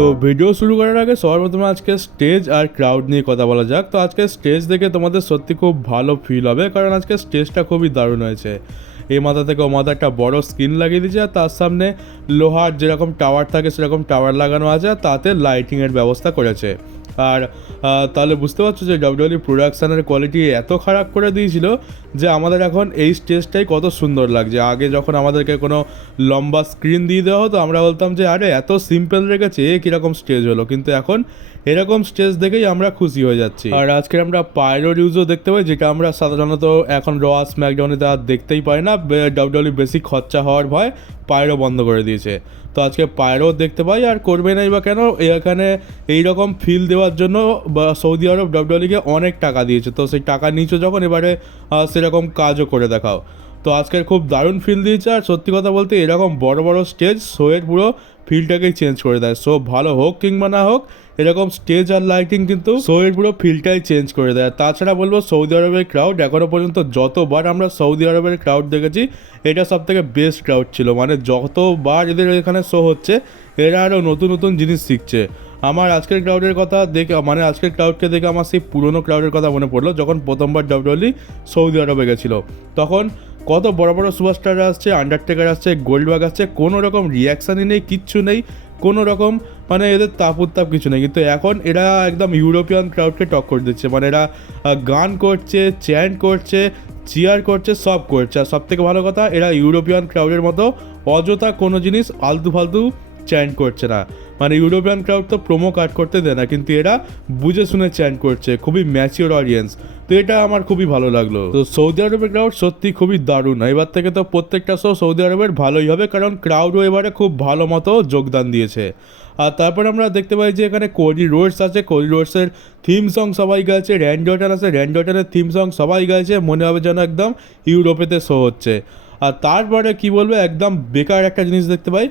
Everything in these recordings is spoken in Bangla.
তো ভিডিও শুরু করার আগে সবার প্রথমে আজকে স্টেজ আর ক্রাউড নিয়ে কথা বলা যাক। তো আজকে স্টেজ দেখে তোমাদের সত্যি খুব ভালো ফিল হবে, কারণ আজকে স্টেজটা খুবই দারুণ হয়েছে। এই মাথা থেকে ও মাথা একটা বড় স্ক্রিন লাগিয়ে দিয়েছে, আর তার সামনে লোহার যেরকম টাওয়ার থাকে সেরকম টাওয়ার লাগানো আছে, আর তাতে লাইটিংয়ের ব্যবস্থা করেছে। আর তাহলে বুঝতে পারছো যে ডাব্লিউডাব্লিউ প্রোডাকশানের কোয়ালিটি এত খারাপ করে দিয়েছিল যে আমাদের এখন এই স্টেজটাই কত সুন্দর লাগছে। আগে যখন আমাদেরকে কোনো লম্বা স্ক্রিন দিয়ে দেওয়া হতো আমরা বলতাম যে আরে এত সিম্পল রেখেছে, কীরকম স্টেজ হলো, কিন্তু এখন এরকম স্টেজ দেখেই আমরা খুশি হয়ে যাচ্ছি। আর আজকে আমরা পাইরোর ইউজও দেখতে পাই, যেটা আমরা সাধারণত এখন র স্ম্যাকডাউনে আর দেখতেই পাই না। ডাব্লিউডাব্লিউ বেশি খরচা হওয়ার ভয় পাইরো বন্ধ করে দিয়েছে, তো আজকে পাইরো দেখতে পাই। আর করবে নাই বা কেন, এখানে এইরকম ফিল দেওয়ার জন্য সৌদি আরব ডাব্লিউডাব্লিউকে অনেক টাকা দিয়েছে, তো সেই টাকা নিচে যখন এবারে সেরকম কাজও করে দেখাও। তো আজকের খুব দারুণ ফিল দিয়েছে। আর সত্যি কথা বলতে এরকম বড় বড় স্টেজ শোয়ের পুরো ফিলটাকেই চেঞ্জ করে দেয়। শো ভালো হোক কিংবা না হোক, এরকম স্টেজ আর লাইটিং কিন্তু শোয়ের পুরো ফিলটাই চেঞ্জ করে দেয়। তাছাড়া বলবো সৌদি আরবের ক্রাউড এখনও পর্যন্ত যতবার আমরা সৌদি আরবের ক্রাউড দেখেছি, এটা সব থেকে বেস্ট ক্রাউড ছিল। মানে যতবার এদের এখানে শো হচ্ছে এরা আরও নতুন নতুন জিনিস শিখছে। আমার আজকের ক্রাউডের কথা দেখে, মানে আজকের ক্রাউডকে দেখে আমার সেই পুরনো ক্রাউডের কথা মনে পড়লো, যখন প্রথমবার ডাব্লিউডাব্লিউ সৌদি আরবে গেছিলো। তখন কত বড় বড় সুপারস্টাররা আসছে, আন্ডারটেকার আসছে, গোল্ডবার্গ আসছে, কোনো রকম রিয়াকশানই নেই, কিচ্ছু নেই, কোনো রকম মানে এদের তাপ উত্তাপ কিছু নেই। কিন্তু এখন এরা একদম ইউরোপিয়ান ক্রাউডকে টক্কর দিচ্ছে। মানে এরা গান করছে, চ্যান্ট করছে, চিয়ার করছে, সব করছে। আর সবথেকে ভালো কথা, এরা ইউরোপিয়ান ক্রাউডের মতো অযথা কোনো জিনিস আলতু ফালতু চ্যান্ট করছে না। মানে ইউরোপিয়ান ক্রাউড তো প্রোমো কাট করতে দেয় না, কিন্তু এরা বুঝে শুনে চ্যান্ট করছে, খুবই ম্যাচিওর অডিয়েন্স। তো এটা আমার খুবই ভালো লাগলো। তো সৌদি আরবের ক্রাউড সত্যি খুবই দারুণ। এবার থেকে তো প্রত্যেকটা শো সৌদি আরবের ভালোই হবে, কারণ ক্রাউডও এবারে খুব ভালো মতো যোগদান দিয়েছে। আর তারপর আমরা দেখতে পাই যে এখানে কোডি রোডস আছে, কোডি রোডসের থিম সং সবাই গাইছে, র্যান্ডি অর্টন আছে, র্যান্ডি অর্টনের থিম সং সবাই গাইছে, মনে হবে যেন একদম ইউরোপেতে শো হচ্ছে। আর তারপরে কি বলবো, একদম বেকার একটা জিনিস দেখতে পাই,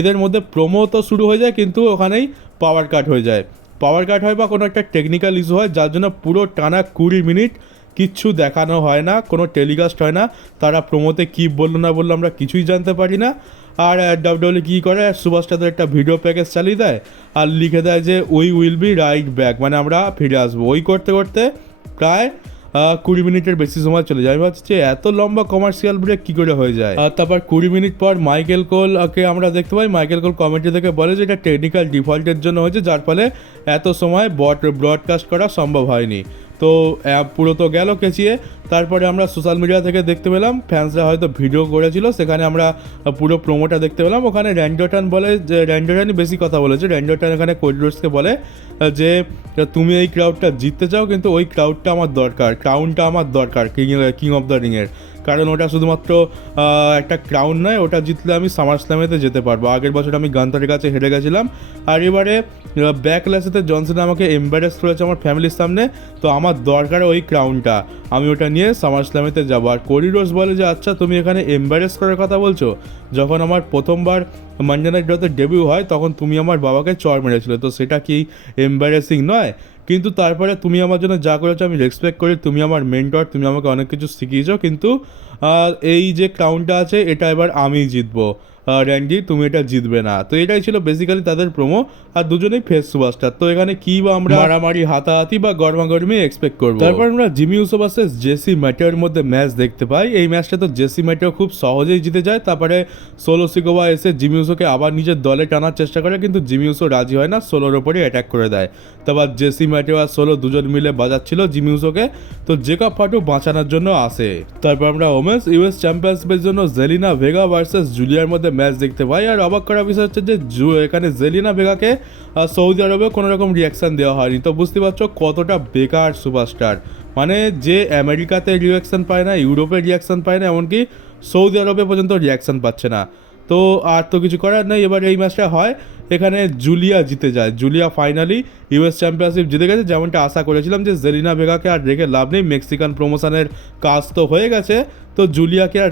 এদের মধ্যে প্রোমো তো শুরু হয়ে যায়, কিন্তু ওখানেই পাওয়ার কাট হয়ে যায়। পাওয়ার কাট হয় বা কোনো একটা টেকনিক্যাল ইস্যু হয়, যার জন্য পুরো টানা 20 মিনিট কিচ্ছু দেখানো হয় না, কোনো টেলিকাস্ট হয় না। তারা প্রোমোতে কী বললো না বললো আমরা কিছুই জানতে পারি না। আর ডাব্লিউডাব্লিউ কী করে, সুপারস্টারদের একটা ভিডিও প্যাকেজ চালিয়ে দেয় আর লিখে দেয় যে we will be right back, মানে আমরা ফিরে আসবো। ওই করতে করতে প্রায় 20 মিনিটের বেশি সময় চলে যায়। আমি ভাবছি যে এত লম্বা কমার্শিয়াল ব্রেক কী করে হয়ে যায়। আর তারপর 20 মিনিট পর মাইকেল কোলকে আমরা দেখতে পাই। মাইকেল কোল কমেন্ট্রি থেকে বলে যে এটা টেকনিক্যাল ডিফল্টের জন্য হয়েছে, যার ফলে এত সময় ব্রডকাস্ট করা সম্ভব হয়নি। তো পুরো তো গেল কেচিয়ে। তারপরে আমরা সোশ্যাল মিডিয়া থেকে দেখতে পেলাম, ফ্যান্সরা হয়তো ভিডিও করেছিল, সেখানে আমরা পুরো প্রোমোটা দেখতে পেলাম। ওখানে র্যান্ডি অর্টন বলে যে, র্যান্ডি অর্টনই বেশি কথা বলেছে। র্যান্ডি অর্টন এখানে কোডি রোডসকে বলে যে তুমি এই ক্রাউডটা জিততে চাও, কিন্তু ওই ক্রাউডটা আমার দরকার, ক্রাউনটা আমার দরকার কিং অফ দ্য রিংয়ের, কারণ ওটা শুধুমাত্র একটা ক্রাউন নয়, ওটা জিতলে আমি সামার স্ল্যামেতে যেতে পারবো। আগের বছর আমি গান্তারের কাছে হেরে গেছিলাম, আর এবারে ব্যাকল্যাশেতে জনসন আমাকে এম্বারেস করেছে আমার ফ্যামিলির সামনে, তো আমার দরকার ওই ক্রাউনটা, আমি ওটা নিয়ে সামার স্ল্যামেতে যাবো। আর কোডি রোডস বলে যে আচ্ছা তুমি এখানে এম্বারেস করার কথা বলছো, যখন আমার প্রথমবার মানডে নাইট ড্রতে ডেবিউ হয় তখন তুমি আমার বাবাকে চড় মেরেছিলে, তো সেটা কি এম্বারেসিং নয়? কিন্তু তারপরে তুমি আমার জন্য যা করেছো আমি রেসপেক্ট করি, তুমি আমার মেন্টর, তুমি আমাকে অনেক কিছু শিখিয়েছো, কিন্তু এই যে ক্রাউনটা আছে এটা এবার আমি জিতবো, র্যান্ডি তুমি এটা জিতবে না। তো এটাই ছিল বেসিক্যালি তাদের প্রোমো। আর দুজনেই ফেস সুপারস্টার, তো এখানে কি বা আমরা মারামারি, হাতাহাতি বা গরমাগরমি এক্সপেক্ট করবো। তারপর আমরা জিমি উসো ভার্সেস জেসি ম্যাটেওর মধ্যে ম্যাচ দেখতে পাই। এই ম্যাচটা তো জেসি ম্যাটেও খুব সহজেই জিতে যায়। তারপরে সোলো সিকোবা এসে জিমি উসোকে আবার নিজের দলে টানার চেষ্টা করে, কিন্তু জিমি উসো রাজি হয় না, সোলোর ওপরই অ্যাটাক করে দেয়। তারপর জেসি ম্যাটেও আর সোলো দুজন মিলে বাজাচ্ছিল জিমি উসোকে, তো জেকব ফাটু বাঁচানোর জন্য আসে। তারপর আমরা ওমেন্স ইউএস চ্যাম্পিয়নশিপের জন্য জেলিনা ভেগা ভার্সেস জুলিয়ার মধ্যে ম্যাচ দেখতে পাই। আর অবাক করার বিষয় হচ্ছে যে এখানে জেলিনা ভেগাকে সৌদি আরবে কোনো রকম রিয়াকশান দেওয়া হয়নি। তো বুঝতে পারছো কতটা বেকার সুপারস্টার, মানে যে আমেরিকাতে রিয়াকশান পায় না, ইউরোপে রিয়াকশান পায় না, এমনকি সৌদি আরবে পর্যন্ত রিয়াকশান পাচ্ছে না। তো আর তো কিছু করার নেই। এবার এই ম্যাচটা হয়, এখানে জুলিয়া জিতে যায়। জুলিয়া ফাইনালি ইউএস চ্যাম্পিয়নশিপ জিতে গেছে, যেমনটা আশা করেছিলাম যে জেলিনা ভেগাকে আর রেখে লাভ নেই, মেক্সিকান প্রমোশনের কাজ তো হয়ে গেছে, তো জুলিয়াকে আর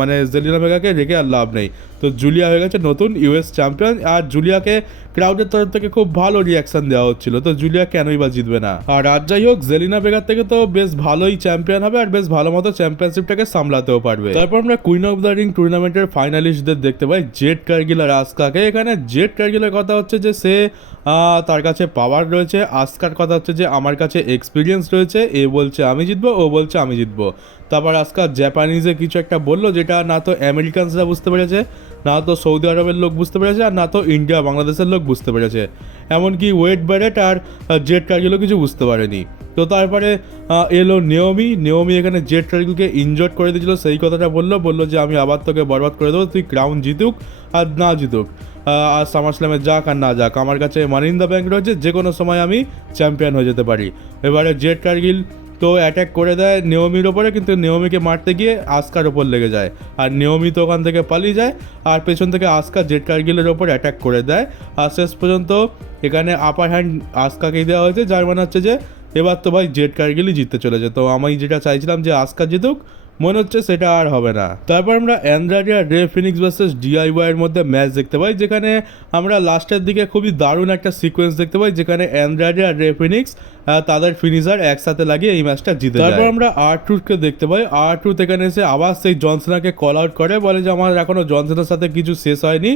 মানে জেলিনা ভেগাকে রেখে আর লাভ নেই। তো জুলিয়া হয়ে গেছে নতুন ইউএস চ্যাম্পিয়ন, আর জুলিয়াকে ক্রাউডের তরফ থেকে খুব ভালো রিয়াকশন দেওয়া হচ্ছিল, তো জুলিয়া কেনই বা জিতবে না। আর যাই হোক, জেলিনা ভেগার থেকে তো বেশ ভালোই চ্যাম্পিয়ন হবে আর বেশ ভালো মতো চ্যাম্পিয়নশিপটাকে সামলাতেও পারবে। তারপর আমরা কুইন অফ দ্য রিং টুর্নামেন্টের ফাইনালিস্টদের দেখতে পাই, জেড কার্গিল আর আসকাকে। এখানে জেড কার্গিলের কথা হচ্ছে যে সে তার কাছে পাওয়ার রয়েছে, আসকার কথা হচ্ছে যে আমার কাছে এক্সপিরিয়েন্স রয়েছে, এ বলছে আমি জিতবো, ও বলছে আমি জিতবো। তারপর আসকা জাপানিজে কিছু একটা বললো যেটা না তো আমেরিকানসরা বুঝতে পেরেছে, না তো সৌদি আরবের লোক বুঝতে পেরেছে, আর না তো ইন্ডিয়া বাংলাদেশের লোক বুঝতে পেরেছে, এমনকি ওয়েড ব্যারেট আর জেড কার্গিলও কিছু বুঝতে পারেনি। তো তারপরে এলো নেওমি এখানে জেড কার্গিলকে ইনজোর্ড করে দিয়েছিল, সেই কথাটা বললো যে আমি আবার তোকে বরবাদ করে দেবো, তুই ক্রাউন জিতুক আর না জিতুক, আর সামার স্ল্যামে যাক আর না যাক, আমার কাছে মানি ইন দ্য ব্যাংক রয়েছে, যে কোনো সময় আমি চ্যাম্পিয়ন হয়ে যেতে পারি। এবারে জেড কার্গিল তো অ্যাটাক করে দেয় নেওমির ওপরে, কিন্তু নেওমিকে মারতে গিয়ে আসকার ওপর লেগে যায়, আর নেওমি তো ওখান থেকে পালিয়ে যায়, আর পেছন থেকে আসকা জেড কার্গিলের ওপর অ্যাটাক করে দেয়, আর শেষ পর্যন্ত এখানে আপার হ্যান্ড আসকাকেই দেওয়া হয়েছে, যার মানে হচ্ছে যে এবার তো ভাই জেড কার্গিলই জিততে চলেছে। তো আমি যেটা চাইছিলাম যে আসকা জিতুক, মনে হচ্ছে সেটা আর হবে না। তারপর আমরা অ্যান্ড্রাডি আর রে ফিনিক্স ভার্সেস ডিআইওয়াই এর মধ্যে ম্যাচ দেখতে পাই, যেখানে আমরা লাস্টের দিকে খুবই দারুণ একটা সিকোয়েন্স দেখতে পাই, যেখানে অ্যান্ড্রাডি আর রে ফিনিক্স তাদের ফিনিশার একসাথে লাগিয়ে এই ম্যাচটা জিতে যায়। তারপর আমরা R-Truth-কে দেখতে পাই, R-Truth এখানে এসে আবার সেই জনসেনাকে কল আউট করে, বলে যে আমার এখনো জনসেনার সাথে কিছু শেষ হয়নি,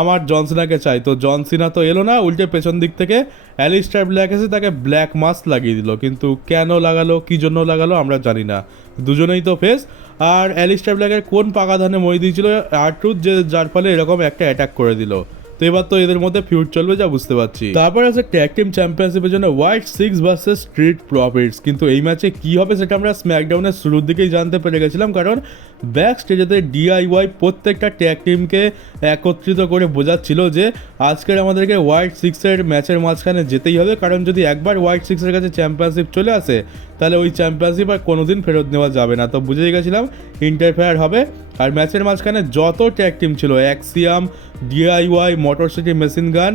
আমার জনসেনাকে চাই। তো জনসেনা তো এলো না, উল্টে পেছন দিক থেকে অ্যালিস্টার ব্ল্যাক এসে তাকে ব্ল্যাক মাস্ক লাগিয়ে দিল, কিন্তু কেন লাগালো, কী জন্য লাগালো আমরা জানি না, দুজনেই তো ফেস। আর অ্যালিস্টার ব্ল্যাকের কোন পাকা ধানে মই দিয়েছিল R-Truth যে যার ফলে এরকম একটা অ্যাটাক করে দিল। তো এবার তো এদের মধ্যে ফিউড চলবে যা বুঝতে পারছি। তারপর আছে ট্যাগ টিম চ্যাম্পিয়নশিপের জন্য হোয়াইট 6 ভার্সেস স্ট্রিট প্রফিটস, কিন্তু এই ম্যাচে কি হবে সেটা আমরা স্ম্যাকডাউনের শুরুর দিকেই জানতে পেরে গেছিলাম, কারণ ব্যাক স্টেজেতে ডিআইওয়াই প্রত্যেকটা ট্যাগ টিমকে একত্রিত করে বোঝাচ্ছিল যে আজকের আমাদেরকে হোয়াইট 6-এর ম্যাচের মাঝখানে যেতেই হবে, কারণ যদি একবার হোয়াইট 6-এর কাছে চ্যাম্পিয়নশিপ চলে আসে তাহলে ওই চ্যাম্পিয়নশিপ আর কোনোদিন ফেরত নেওয়া যাবে না। তো বুঝেই গেছিলাম ইন্টারফেয়ার হবে, আর ম্যাচের মাঝখানে যত ট্যাগ টিম ছিল, Axiom, DIY, Motor City Machine Gun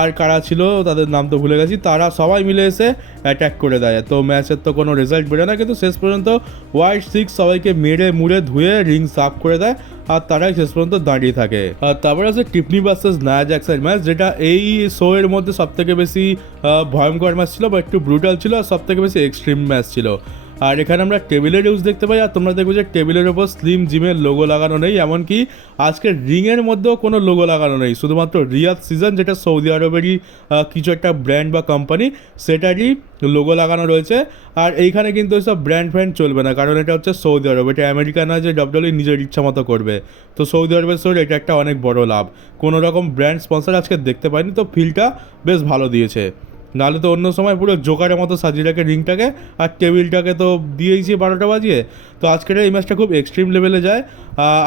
আর কারা ছিল তাদের নাম তো ভুলে গেছি, তারা সবাই মিলে এসে অ্যাটাক করে দেয়। তো ম্যাচের তো কোনো রেজাল্ট বেরোয় না, কিন্তু শেষ পর্যন্ত হোয়াইট 6 সবাইকে মেরে মুড়ে ধুয়ে রিং সাফ করে দেয়, আর তারাই শেষ পর্যন্ত দাঁড়িয়ে থাকে। আর তারপরে আছে টিফনি ভার্সেস নায়া জ্যাক্সের ম্যাচ, যেটা এই শো এর মধ্যে সবথেকে বেশি ভয়ঙ্কর ম্যাচ ছিল বা একটু ব্রুটাল ছিল, আর সবথেকে বেশি এক্সট্রিম ম্যাচ ছিল। আর এখানে আমরা টেবিলের ইউজ দেখতে পাই, আর তোমরা দেখবে যে টেবিলের ওপর স্লিম জিমের লোগো লাগানো নেই, এমনকি আজকের রিংয়ের মধ্যেও কোনো লোগো লাগানো নেই, শুধুমাত্র রিয়াদ সিজন যেটা সৌদি আরবেরই কিছু একটা ব্র্যান্ড বা কোম্পানি সেটারই লোগো লাগানো রয়েছে। আর এইখানে কিন্তু এসব ব্র্যান্ড ফ্র্যান্ড চলবে না, কারণ এটা হচ্ছে সৌদি আরব, এটা আমেরিকা নয় যে ডাব্লিউডব্লিউই নিজের ইচ্ছা মতো করবে। তো সৌদি আরবের শোর এটা একটা অনেক বড় লাভ, কোনো রকম ব্র্যান্ড স্পন্সর আজকে দেখতে পাইনি, তো ফিলটা বেশ ভালো দিয়েছে। নাহলে তো অন্য সময় পুরো জোকারের মতো সাজিয়ে রাখে রিংটাকে, আর টেবিলটাকে তো দিয়েইছি 12টা বাজিয়ে। তো আজকের এই ম্যাচটা খুব এক্সট্রিম লেভেলে যায়।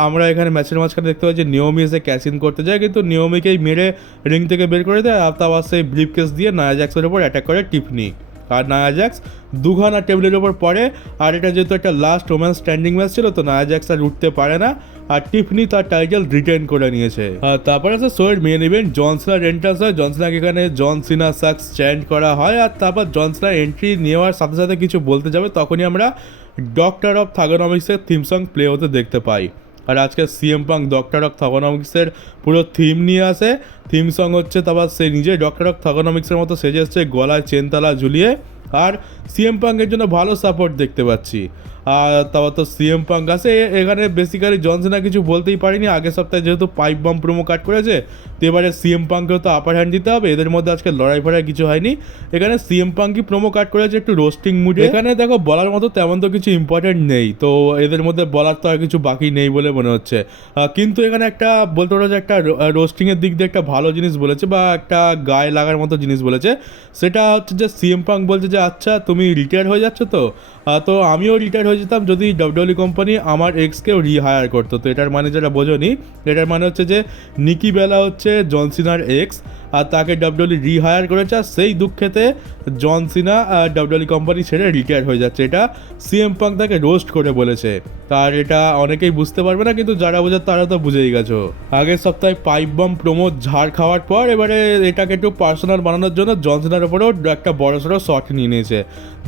আমরা এখানে ম্যাচের মাঝখানে দেখতে পাই যে নিয়মি এসে ক্যাচ ইন করতে যায়, কিন্তু নিয়মিকেই মেরে রিং থেকে বের করে দেয়, আর তারপর সেই ব্রিফ কেস দিয়ে নায়া জ্যাক্সের ওপর অ্যাটাক করে টিফনি, আর নায়া জ্যাক্স দুখানা টেবিলের ওপর পড়ে। আর এটা যেহেতু একটা লাস্ট ওম্যান স্ট্যান্ডিং ম্যাচ ছিল, তো নায়া জ্যাক্স আর উঠতে পারে না, আর টিফনি তার টাইটেল রিটেন করে নিয়েছে। আর তারপর আছে শোয়ের মেন ইভেন্ট, জন সিনার এন্ট্রান্স হয়, জন সিনাকে এখানে জন সিনা সাকস চ্যান্ট করা হয়, আর তারপর জন সিনার এন্ট্রি নেওয়ার সাথে সাথে কিছু বলতে যাবে, তখনই আমরা ডক্টর অফ থাগোনমিক্সের থিম সং প্লে হতে দেখতে পাই। আর আজকে সিএম পাঙ্ক ডক্টর অফ থাগোনমিক্সের পুরো থিম নিয়ে আসে, থিম সং হচ্ছে, তারপর সে নিজে ডক্টর অফ থাগোনমিক্সের মতো সেজে এসছে গলায় চেনতালা ঝুলিয়ে, আর সিএম পাঙ্কের জন্য ভালো সাপোর্ট দেখতে পাচ্ছি। আর তারপর তো সিএম পাঙ্ক আছে এখানে, বেসিক্যালি জন সিনা কিছু বলতেই পারিনি, আগের সপ্তাহে যেহেতু পাইপ বাম প্রোমো কাট করেছে, তো এবারে সিএম পাঙ্কেও তো আপার হ্যান্ড দিতে হবে, এদের মধ্যে আজকে লড়াই ফড়াই কিছু হয়নি, এখানে সিএম পাঙ্কই প্রোমো কাট করেছে একটু রোস্টিং মুডে। এখানে দেখো বলার মতো তেমন তো কিছু ইম্পর্টেন্ট নেই, তো এদের মধ্যে বলার তো আর কিছু বাকি নেই বলে মনে হচ্ছে, কিন্তু এখানে একটা বলতে পারো যে একটা রোস্টিংয়ের দিক দিয়ে একটা ভালো জিনিস বলেছে, বা একটা গায়ে লাগার মতো জিনিস বলেছে, সেটা হচ্ছে যে সিএম পাঙ্ক বলছে যে আচ্ছা তুমি রিটায়ার হয়ে যাচ্ছ, তো আমিও রিটায়ার হয়ে যেতাম যদি ডাব্লিউডব্লিউই কোম্পানি আমার এক্সকেও রিহায়ার করতো। তো এটার মানে যেটা বোঝোনি, এটার মানে হচ্ছে যে নিকি বেলা হচ্ছে জন সিনার এক্স, আর তাকে ডাব্লিউডব্লিউ রিহায়ার করেছে, আর সেই দুঃখেতে জন সিনা ডাব্লিউডব্লিউ কোম্পানি ছেড়ে রিটায়ার হয়ে যাচ্ছে। এটা সিএম পাঙ্ক তাকে রোস্ট করে বলেছে। তার এটা অনেকেই বুঝতে পারবে না, কিন্তু যারা বোঝার তারা তো বুঝেই গেছো। আগের সপ্তাহে পাইপ বম প্রমো ঝাড় খাওয়ার পর এবারে এটাকে একটু পার্সোনাল বানানোর জন্য জন সিনার উপরেও একটা বড়সড় শট নিয়ে নিয়েছে।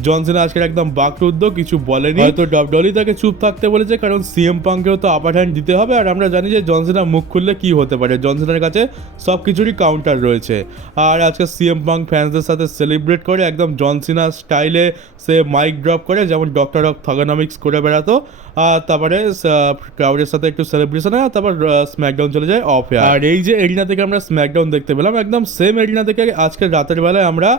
জন সিনা আজকে একদম বাকরুদ্ধ, কিছু বলেনি, হয়তো ডাব্লিউডব্লিউ তাকে চুপ থাকতে বলেছে, কারণ সিএম পাঙ্কেও তো আপার হ্যান্ড দিতে হবে। আর আমরা জানি যে জন সিনা মুখ খুললে কি হতে পারে, জন সিনার কাছে সব কিছুরই কাউন্টার রয়েছে। আর আজকে সিএম পাঙ্ক ফ্যান্সদের সাথে সেলিব্রেট করে একদম জন সিনা স্টাইলে সে মাইক ড্রপ করে, যেমন ডক্টর অফ থাগানমিক্স করে বেড়াতো। আর তারপরে ক্রাউডের সাথে একটু সেলিব্রেশন হয়, তারপর স্ম্যাকডাউন চলে যায় অফ। আর এই যে এরিনা থেকে আমরা স্ম্যাকডাউন দেখতে পেলাম, একদম সেম এরিনা থেকে আজকে রাতের বেলায় আমরা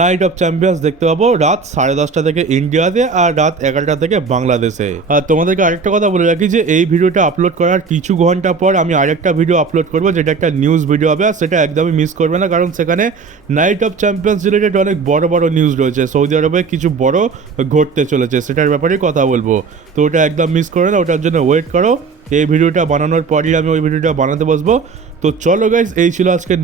নাইট অফ চ্যাম্পিয়ন্স দেখতে পাবো রাত 10:30 থেকে ইন্ডিয়াতে আর রাত 11টা থেকে বাংলাদেশে। আর তোমাদেরকে আরেকটা কথা বলে রাখি যে এই ভিডিওটা আপলোড করার কিছু ঘন্টা পর আমি আরেকটা ভিডিও আপলোড করবো, যেটা একটা নিউজ ভিডিও হবে, আর সেটা একদমই মিস করবে না, কারণ সেখানে নাইট অফ চ্যাম্পিয়ন্স রিলেটেড অনেক বড় বড় নিউজ রয়েছে। সৌদি আরবে কিছু বড় ঘটতে চলেছে, সেটার ব্যাপারে কথা বলবো। তো ওটা একদম মিস করো না, ওটার জন্য ওয়েট করো। এই ভিডিওটা বানানোর পরই আমি ওই ভিডিওটা বানাতে বসবো। তো চলো গাইজ, এই ছিল আজকে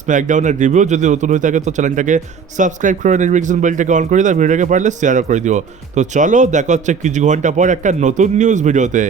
স্ম্যাকডাউনের রিভিউ। যদি নতুন হয়ে থাকে তো চ্যানেলটাকে সাবস্ক্রাইব করে নোটিফিকেশন বেলটাকে অন করে দাও, ভিডিওটাকে পারলে শেয়ারও করে দিও। তো চলো, দেখা হচ্ছে কিছু ঘন্টা পর একটা নতুন নিউজ ভিডিওতে।